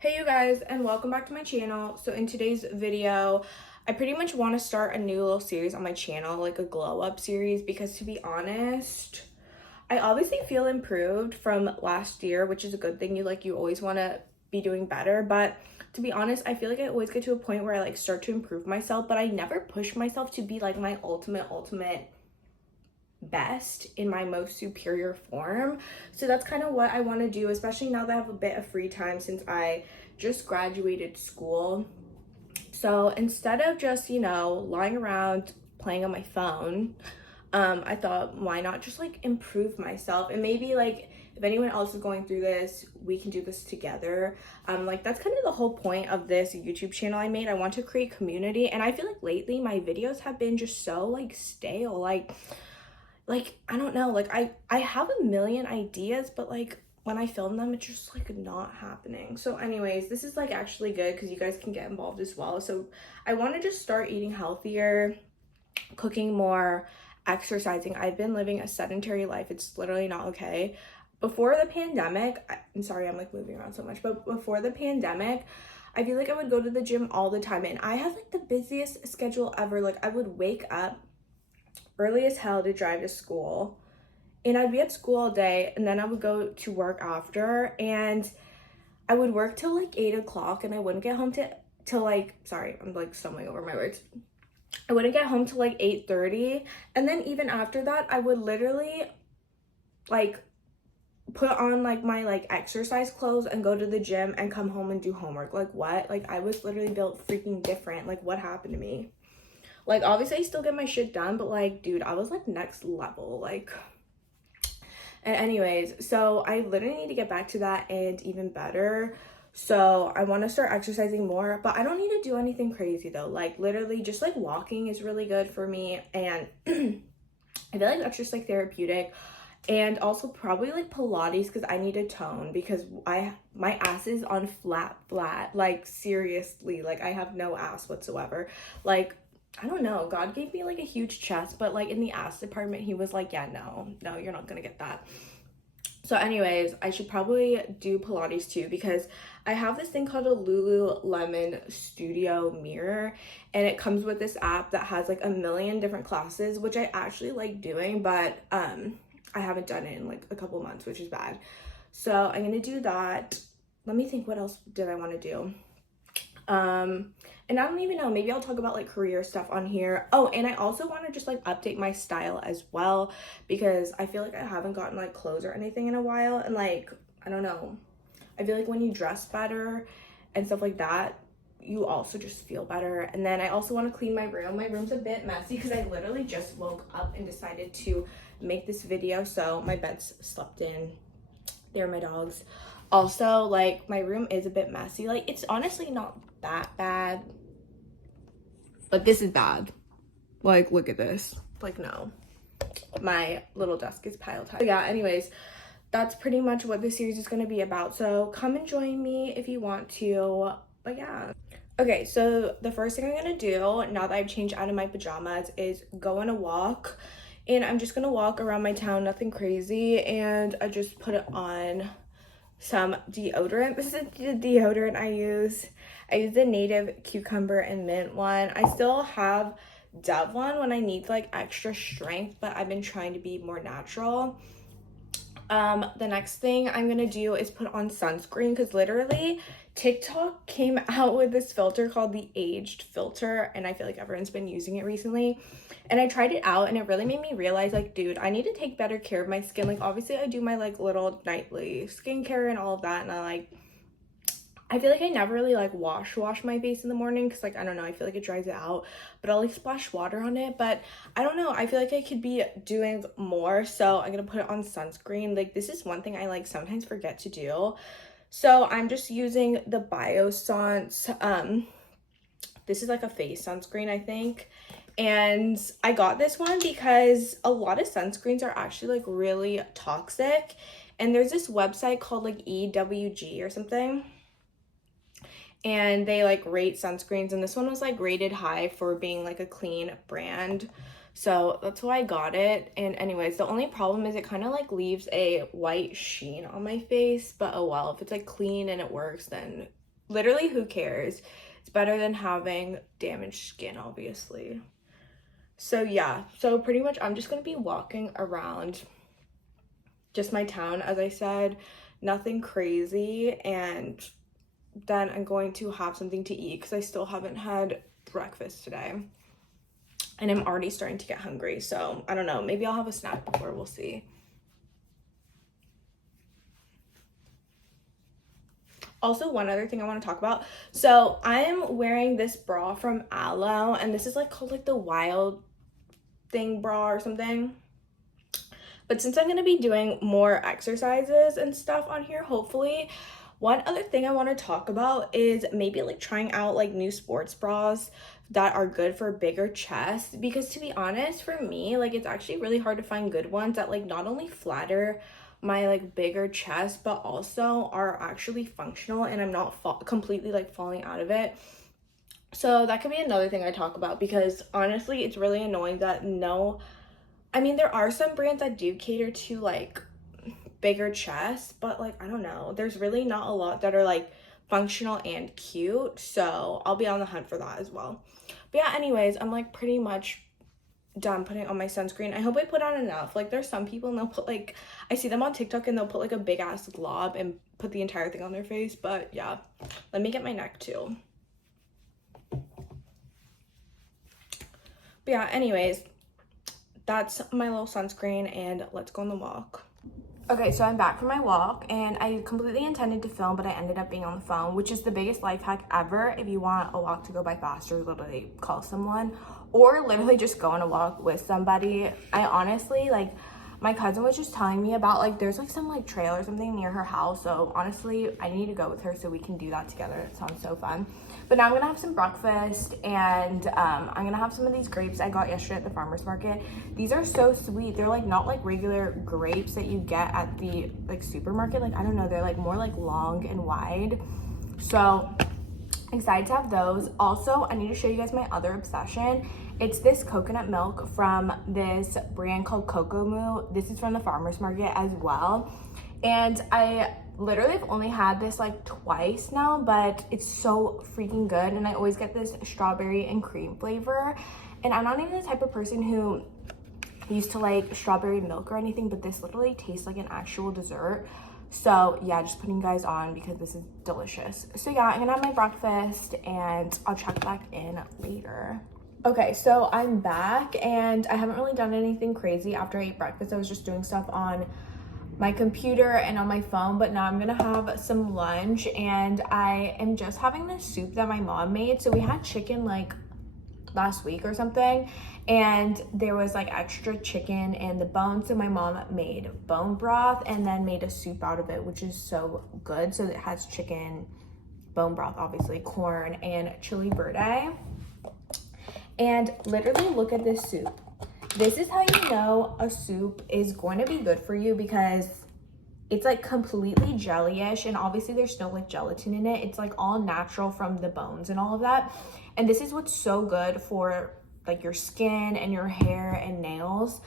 Hey you guys, and welcome back to my channel. So in today's video, I pretty much want to start a new little series on my channel, like a glow up series, because to be honest, I obviously feel improved from last year, which is a good thing. You always want to be doing better, but to be honest, I feel like I always get to a point where I like start to improve myself, but I never push myself to be like my ultimate best in my most superior form. So that's kind of what I want to do, especially now that I have a bit of free time since I just graduated school. So instead of just, lying around playing on my phone, I thought, why not just like improve myself? And maybe like if anyone else is going through this, we can do this together. Like that's kind of the whole point of this YouTube channel I made. I want to create community, and I feel like lately my videos have been just so like stale. Like I don't know, like I have a million ideas, but like when I film them, it's just like not happening. So anyways, this is like actually good because you guys can get involved as well. So I want to just start eating healthier, cooking more, exercising. I've been living a sedentary life. It's literally not okay. Before the pandemic, I'm sorry, I'm like moving around so much, but before the pandemic, I feel like I would go to the gym all the time, and I had like the busiest schedule ever. Like I would wake up early as hell to drive to school, and I'd be at school all day, and then I would go to work after, and I would work till like 8 o'clock, and I wouldn't get home till like, sorry, I'm like stumbling over my words. I wouldn't get home till like 8:30, and then even after that I would literally like put on like my like exercise clothes and go to the gym and come home and do homework. Like what? Like I was literally built freaking different. Like what happened to me? Like obviously I still get my shit done, but like dude, I was like next level. Like, and anyways, so I literally need to get back to that and even better. So I want to start exercising more, but I don't need to do anything crazy though. Like literally just like walking is really good for me, and I feel like that's just like therapeutic. And also probably like Pilates because I need to tone, because my ass is on flat, like seriously, like I have no ass whatsoever. Like I don't know, God gave me like a huge chest, but like in the ass department he was like, yeah, no, you're not gonna get that. So anyways, I should probably do Pilates too, because I have this thing called a Lululemon Studio Mirror, and it comes with this app that has like a million different classes, which I actually like doing, but I haven't done it in like a couple months, which is bad. So I'm gonna do that. Let me think, what else did I want to do? And I don't even know, maybe I'll talk about like career stuff on here. Oh, and I also want to just like update my style as well, because I feel like I haven't gotten like clothes or anything in a while, and like I don't know, I feel like when you dress better and stuff like that, you also just feel better. And then I also want to clean my room. My room's a bit messy because I literally just woke up and decided to make this video, so my bed's slept in. They're my dogs. Also, like my room is a bit messy. Like it's honestly not that bad, but this is bad. Like look at this. Like no, my little desk is piled high. So yeah, anyways, that's pretty much what this series is going to be about, so come and join me if you want to. But yeah, okay, so the first thing I'm gonna do now that I've changed out of my pajamas is go on a walk, and I'm just gonna walk around my town, nothing crazy, and I just put on some deodorant. This is the deodorant I use. I use the Native Cucumber and Mint one. I still have Dove one when I need like extra strength, but I've been trying to be more natural. The next thing I'm gonna do is put on sunscreen, because literally TikTok came out with this filter called the aged filter, and I feel like everyone's been using it recently, and I tried it out and it really made me realize like, dude, I need to take better care of my skin. Like obviously I do my like little nightly skincare and all of that, and I feel like I never really like wash my face in the morning, because like I don't know, I feel like it dries it out, but I'll like splash water on it. But I don't know, I feel like I could be doing more, so I'm gonna put it on sunscreen. Like this is one thing I like sometimes forget to do, so I'm just using the Biossance. This is like a face sunscreen, I think, and I got this one because a lot of sunscreens are actually like really toxic, and there's this website called like EWG or something, and they like rate sunscreens, and this one was like rated high for being like a clean brand, so that's why I got it. And anyways, the only problem is it kind of like leaves a white sheen on my face, but oh well, if it's like clean and it works, then literally, who cares? It's better than having damaged skin, obviously. So yeah, so pretty much I'm just gonna be walking around just my town, as I said, nothing crazy, and then I'm going to have something to eat because I still haven't had breakfast today. And I'm already starting to get hungry, so I don't know, maybe I'll have a snack before, we'll see. Also, one other thing I want to talk about. So I'm wearing this bra from Aloe, and this is like called like the Wild Thing bra or something. But since I'm going to be doing more exercises and stuff on here, hopefully, one other thing I want to talk about is maybe like trying out like new sports bras that are good for bigger chests, because to be honest, for me, like it's actually really hard to find good ones that like not only flatter my like bigger chest but also are actually functional and I'm not completely like falling out of it. So that could be another thing I talk about, because honestly it's really annoying that there are some brands that do cater to like bigger chests, but like I don't know, there's really not a lot that are like functional and cute, so I'll be on the hunt for that as well. But yeah, anyways, I'm like pretty much done putting on my sunscreen. I hope I put on enough. Like there's some people and they'll put like, I see them on TikTok and they'll put like a big ass glob and put the entire thing on their face. But yeah, let me get my neck too. But yeah, anyways, that's my little sunscreen and let's go on the walk. Okay, so I'm back from my walk and I completely intended to film, but I ended up being on the phone, which is the biggest life hack ever. If you want a walk to go by faster, literally call someone or literally just go on a walk with somebody. I honestly, like, my cousin was just telling me about, like, there's like some like trail or something near her house. So honestly, I need to go with her so we can do that together. It sounds so fun. But now I'm gonna have some breakfast and I'm gonna have some of these grapes I got yesterday at the farmer's market. These are so sweet. They're like not like regular grapes that you get at the like supermarket. Like, I don't know, they're like more like long and wide. So excited to have those. Also, I need to show you guys my other obsession. It's this coconut milk from this brand called Kokomu. This is from the farmer's market as well. And I literally have only had this like twice now, but it's so freaking good. And I always get this strawberry and cream flavor. And I'm not even the type of person who used to like strawberry milk or anything, but this literally tastes like an actual dessert. So yeah, just putting you guys on because this is delicious. So yeah, I'm gonna have my breakfast and I'll check back in later. Okay, so I'm back and I haven't really done anything crazy after I ate breakfast. I was just doing stuff on my computer and on my phone, but now I'm gonna have some lunch and I am just having this soup that my mom made. So we had chicken like last week or something, and there was like extra chicken and the bones, so my mom made bone broth and then made a soup out of it, which is so good. So it has chicken, bone broth, obviously, corn, and chili verde. And literally look at this soup. This is how you know a soup is going to be good for you, because it's like completely jelly-ish, and obviously there's no like gelatin in it. It's like all natural from the bones and all of that. And this is what's so good for like your skin and your hair and nails.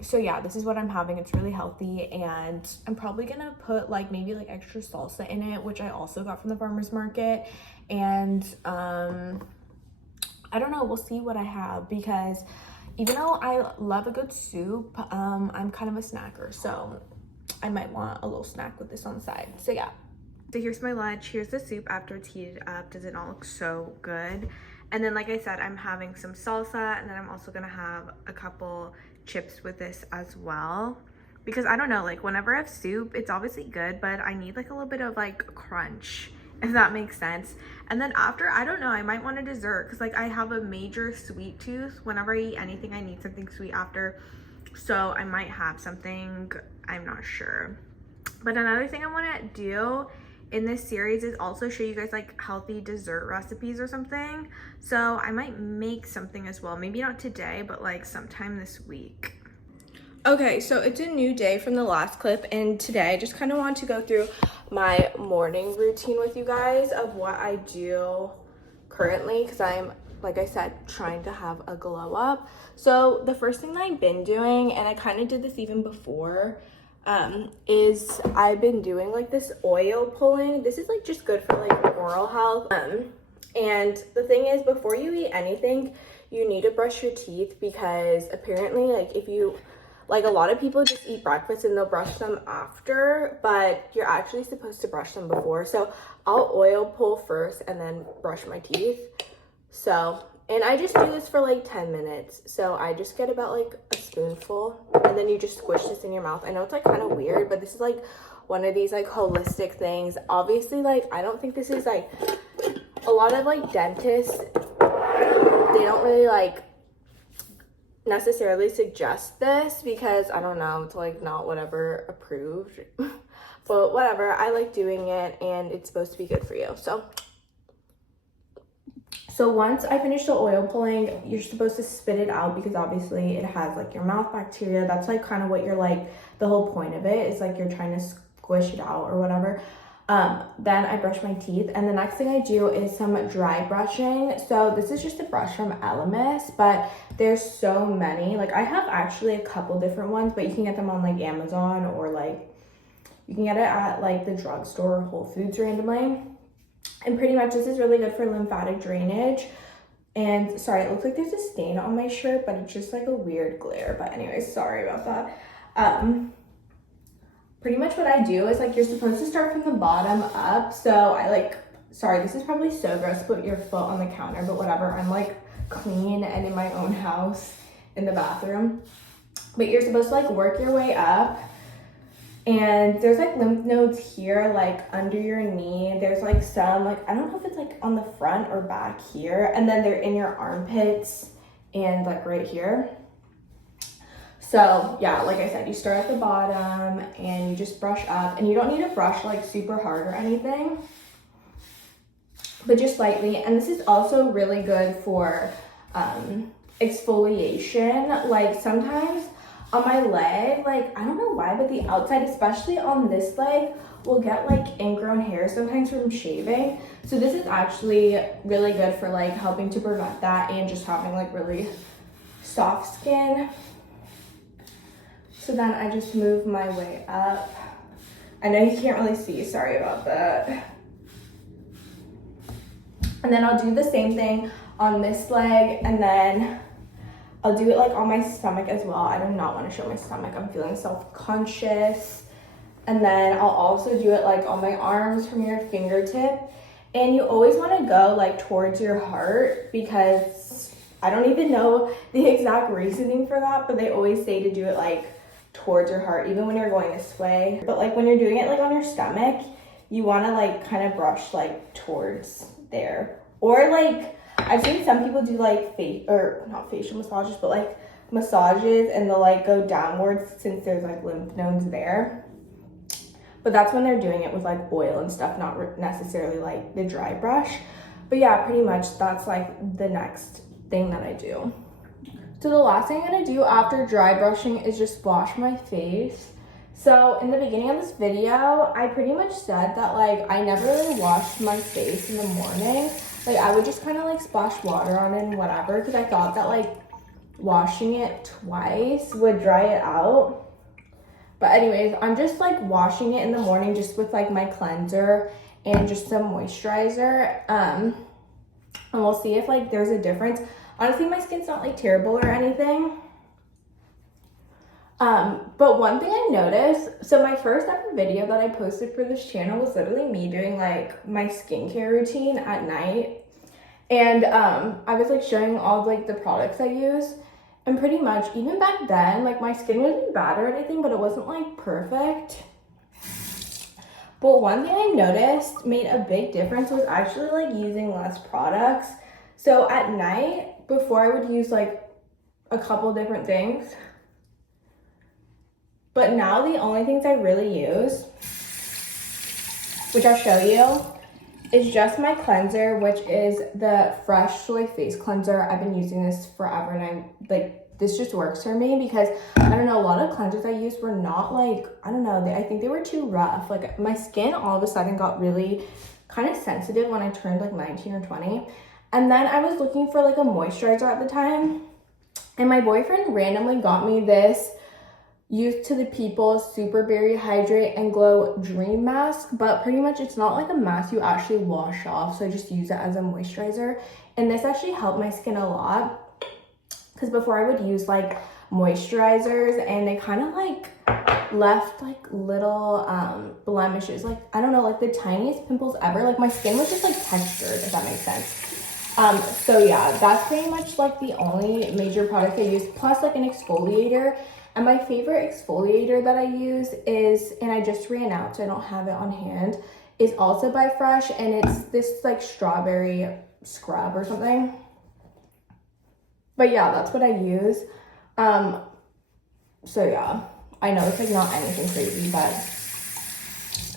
So yeah, this is what I'm having. It's really healthy, and I'm probably gonna put like maybe like extra salsa in it, which I also got from the farmer's market. And I don't know, we'll see what I have, because even though I love a good soup, I'm kind of a snacker, so I might want a little snack with this on the side. So yeah. So here's my lunch. Here's the soup after it's heated up. Does it not look so good? And then, like I said, I'm having some salsa, and then I'm also gonna have a couple chips with this as well. Because I don't know, like whenever I have soup, it's obviously good, but I need like a little bit of like crunch, if that makes sense. And then after, I don't know, I might want a dessert, because like I have a major sweet tooth. Whenever I eat anything, I need something sweet after. So I might have something, I'm not sure. But another thing I want to do in this series is also show you guys like healthy dessert recipes or something. So I might make something as well. Maybe not today, but like sometime this week. Okay, so it's a new day from the last clip, and today I just kind of want to go through my morning routine with you guys of what I do currently, because I'm, like I said, trying to have a glow up. So the first thing that I've been doing, and I kind of did this even before is I've been doing like this oil pulling. This is like just good for like oral health. And the thing is, before you eat anything, you need to brush your teeth, because apparently like if you, like a lot of people just eat breakfast and they'll brush them after, but you're actually supposed to brush them before. So I'll oil pull first and then brush my teeth. So, and I just do this for like 10 minutes. So I just get about like a spoonful and then you just squish this in your mouth. I know it's like kind of weird, but this is like one of these like holistic things. Obviously, like I don't think this is like, a lot of like dentists, they don't really like necessarily suggest this, because I don't know, it's like not whatever approved. But whatever, I like doing it and it's supposed to be good for you. So once I finish the oil pulling, you're supposed to spit it out, because obviously it has like your mouth bacteria. That's like kind of what you're like, the whole point of it is like you're trying to squish it out or whatever. Then I brush my teeth, and the next thing I do is some dry brushing. So this is just a brush from Elemis, but there's so many. Like I have actually a couple different ones, but you can get them on like Amazon, or like you can get it at like the drugstore or Whole Foods randomly. And pretty much this is really good for lymphatic drainage. And sorry, it looks like there's a stain on my shirt, but it's just like a weird glare. But anyways, sorry about that. Pretty much what I do is like, you're supposed to start from the bottom up. So I like, sorry, this is probably so gross, put your foot on the counter, but whatever. I'm like clean and in my own house in the bathroom. But you're supposed to like work your way up. And there's like lymph nodes here, like under your knee. There's like some, like, I don't know if it's like on the front or back here. And then they're in your armpits and like right here. So yeah, like I said, you start at the bottom and you just brush up, and you don't need to brush like super hard or anything, but just lightly. And this is also really good for exfoliation. Like sometimes on my leg, like I don't know why, but the outside, especially on this leg, will get like ingrown hair sometimes from shaving. So this is actually really good for like helping to prevent that and just having like really soft skin. So then I just move my way up. I know you can't really see, sorry about that. And then I'll do the same thing on this leg, and then I'll do it like on my stomach as well. I do not want to show my stomach, I'm feeling self-conscious. And then I'll also do it like on my arms from your fingertip. And you always want to go like towards your heart, because I don't even know the exact reasoning for that, but they always say to do it like towards your heart, even when you're going this way. But like when you're doing it like on your stomach, you want to like kind of brush like towards there. Or like I've seen some people do like not facial massages, but like massages, and they'll like go downwards since there's like lymph nodes there. But that's when they're doing it with like oil and stuff, not necessarily like the dry brush. But yeah, pretty much that's like the next thing that I do. So the last thing I'm gonna do after dry brushing is just wash my face. So in the beginning of this video, I pretty much said that like I never really washed my face in the morning. Like I would just kind of like splash water on it and whatever, because I thought that like washing it twice would dry it out. But anyways, I'm just like washing it in the morning just with like my cleanser and just some moisturizer. And we'll see if like there's a difference. Honestly, my skin's not like terrible or anything. But one thing I noticed, so my first ever video that I posted for this channel was literally me doing like my skincare routine at night. And I was like showing all like the products I use. And pretty much even back then, like my skin wasn't bad or anything, but it wasn't like perfect. But one thing I noticed made a big difference was actually like using less products. So at night, before I would use like a couple different things. But now the only things I really use, which I'll show you, is just my cleanser, which is the Fresh Soy Face Cleanser. I've been using this forever, and I'm like, this just works for me because, I don't know, a lot of cleansers I used were not like, I don't know, I think they were too rough. Like my skin all of a sudden got really kind of sensitive when I turned like 19 or 20. And then I was looking for like a moisturizer at the time, and my boyfriend randomly got me this Youth to the People Super Berry Hydrate and Glow Dream Mask, but pretty much it's not like a mask you actually wash off, so I just use it as a moisturizer. And this actually helped my skin a lot, because before I would use like moisturizers and they kind of like left like little blemishes, like I don't know, like the tiniest pimples ever. Like my skin was just like textured, if that makes sense. So yeah, that's pretty much like the only major product I use, plus like an exfoliator. And my favorite exfoliator that I use is, and I just ran out so I don't have it on hand, is also by Fresh, and it's this like strawberry scrub or something. But yeah, that's what I use. So yeah, I know it's like not anything crazy, but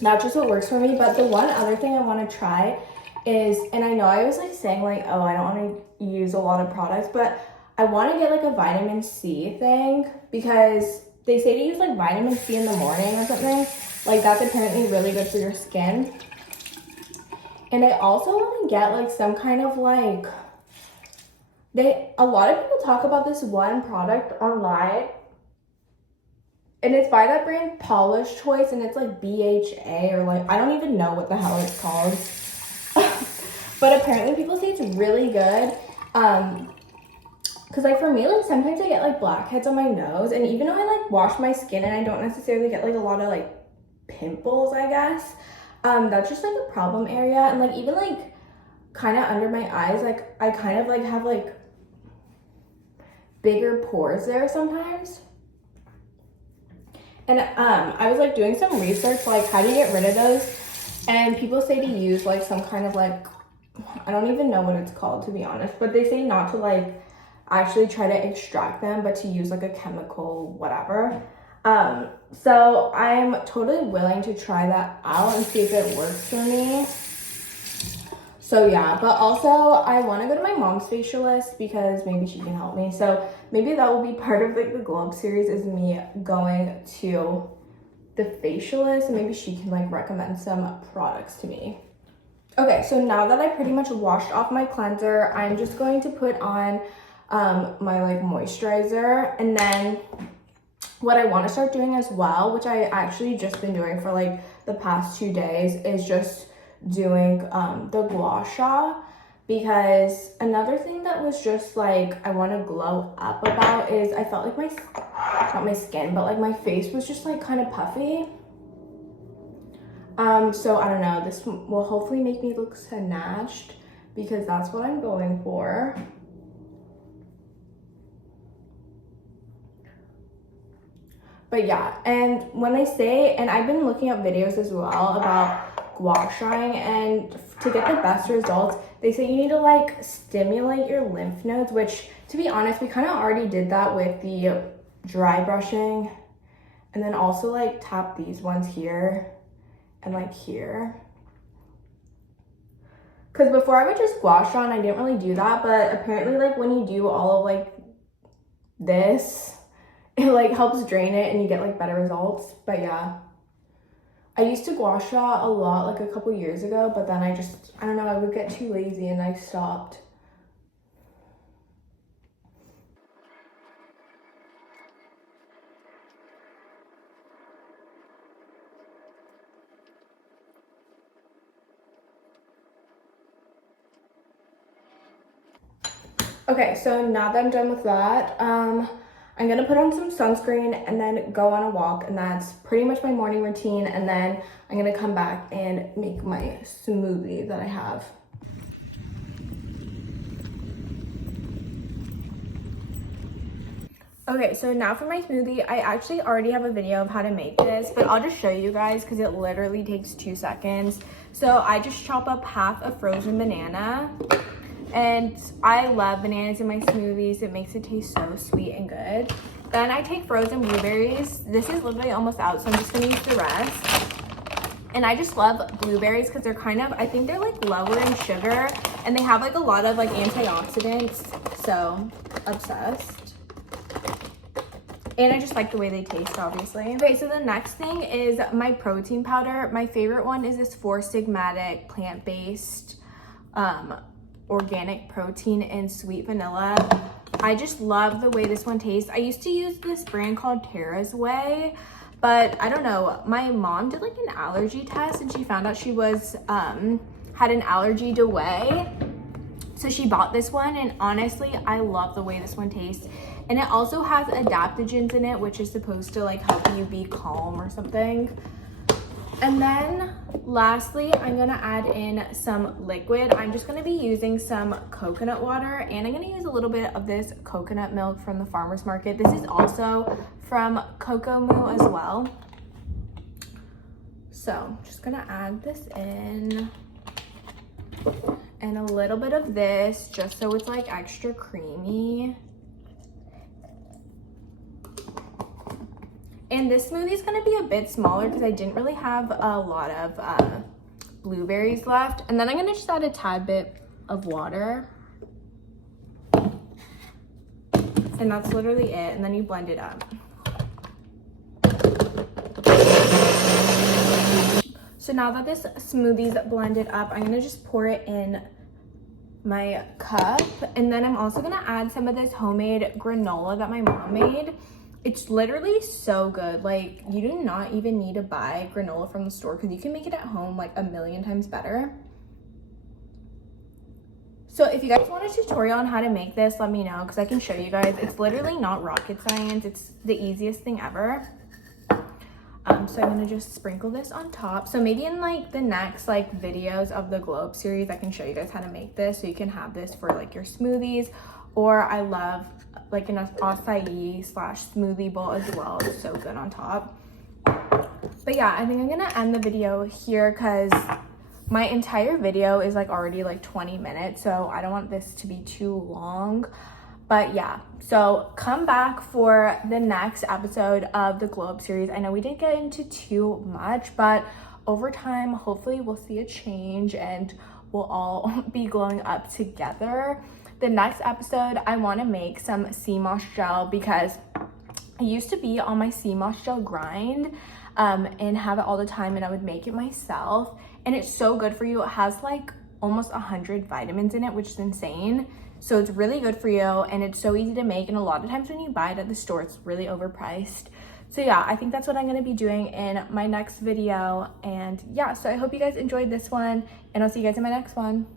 that's just what works for me. But the one other thing I want to try is, and I know I was like saying like, oh, I don't want to use a lot of products, but I want to get like a vitamin C thing, because they say to use like vitamin C in the morning or something. Like that's apparently really good for your skin. And I also want to get like some kind of like, a lot of people talk about this one product online, and it's by that brand Polish Choice, and it's like BHA, or like, I don't even know what the hell it's called. But apparently people say it's really good. Cause like for me, like sometimes I get like blackheads on my nose, and even though I like wash my skin and I don't necessarily get like a lot of like pimples, I guess, that's just like a problem area. And like even like kind of under my eyes, like I kind of like have like bigger pores there sometimes. And I was like doing some research like how to get rid of those, and people say to use like some kind of like, I don't even know what it's called, to be honest, but they say not to like actually try to extract them, but to use like a chemical whatever. So I'm totally willing to try that out and see if it works for me. So yeah, but also I want to go to my mom's facialist because maybe she can help me. So maybe that will be part of like the glow up series, is me going to the facialist, and maybe she can like recommend some products to me. Okay, so now that I pretty much washed off my cleanser, I'm just going to put on my like moisturizer. And then what I want to start doing as well, which I actually just been doing for like the past 2 days, is just doing the gua sha. Because another thing that was just like I want to glow up about is I felt like not my skin, but like my face was just like kind of puffy. So I don't know, this will hopefully make me look snatched, because that's what I'm going for. But yeah, and when they say, and I've been looking up videos as well about gua shaing, and to get the best results, they say you need to like stimulate your lymph nodes, which to be honest, we kind of already did that with the dry brushing. And then also like tap these ones here and like here. Because before I would just gua sha and I didn't really do that, but apparently like when you do all of like this, it like helps drain it and you get like better results. But yeah, I used to gua sha a lot like a couple years ago, but then I don't know, I would get too lazy and I stopped. Okay, so now that I'm done with that, I'm gonna put on some sunscreen and then go on a walk, and that's pretty much my morning routine. And then I'm gonna come back and make my smoothie that I have. Okay, so now for my smoothie. I actually already have a video of how to make this, but I'll just show you guys because it literally takes 2 seconds. So I just chop up half a frozen banana. And I love bananas in my smoothies. It makes it taste so sweet and good. Then I take frozen blueberries. This is literally almost out, so I'm just gonna use the rest. And I just love blueberries because they're kind of, I think they're like lower in sugar, and they have like a lot of like antioxidants, so obsessed. And I just like the way they taste, obviously. Okay, so the next thing is my protein powder. My favorite one is this Four Sigmatic plant-based organic protein in sweet vanilla. I just love the way this one tastes. I used to use this brand called Tara's Way, but I don't know. My mom did like an allergy test and she found out she was, had an allergy to whey. So she bought this one, and honestly, I love the way this one tastes. And it also has adaptogens in it, which is supposed to like help you be calm or something. And then lastly, I'm gonna add in some liquid. I'm just gonna be using some coconut water, and I'm gonna use a little bit of this coconut milk from the farmer's market. This is also from Kokomo as well. So just gonna add this in. And a little bit of this, just so it's like extra creamy. And this smoothie is gonna be a bit smaller because I didn't really have a lot of blueberries left. And then I'm gonna just add a tad bit of water. And that's literally it. And then you blend it up. So now that this smoothie's blended up, I'm gonna just pour it in my cup. And then I'm also gonna add some of this homemade granola that my mom made. It's literally so good. Like, you do not even need to buy granola from the store because you can make it at home like a million times better. So if you guys want a tutorial on how to make this, let me know because I can show you guys. It's literally not rocket science. It's the easiest thing ever. So I'm gonna just sprinkle this on top. So maybe in like the next like videos of the Glow Up series, I can show you guys how to make this so you can have this for like your smoothies. Or I love like an acai / smoothie bowl as well. It's so good on top. But yeah, I think I'm gonna end the video here because my entire video is like already like 20 minutes. So I don't want this to be too long. But yeah, so come back for the next episode of the Glow Up series. I know we didn't get into too much, but over time, hopefully we'll see a change and we'll all be glowing up together. The next episode, I want to make some sea moss gel because I used to be on my sea moss gel grind and have it all the time, and I would make it myself. And it's so good for you. It has like almost 100 vitamins in it, which is insane. So it's really good for you and it's so easy to make. And a lot of times when you buy it at the store, it's really overpriced. So yeah, I think that's what I'm gonna be doing in my next video. And yeah, so I hope you guys enjoyed this one and I'll see you guys in my next one.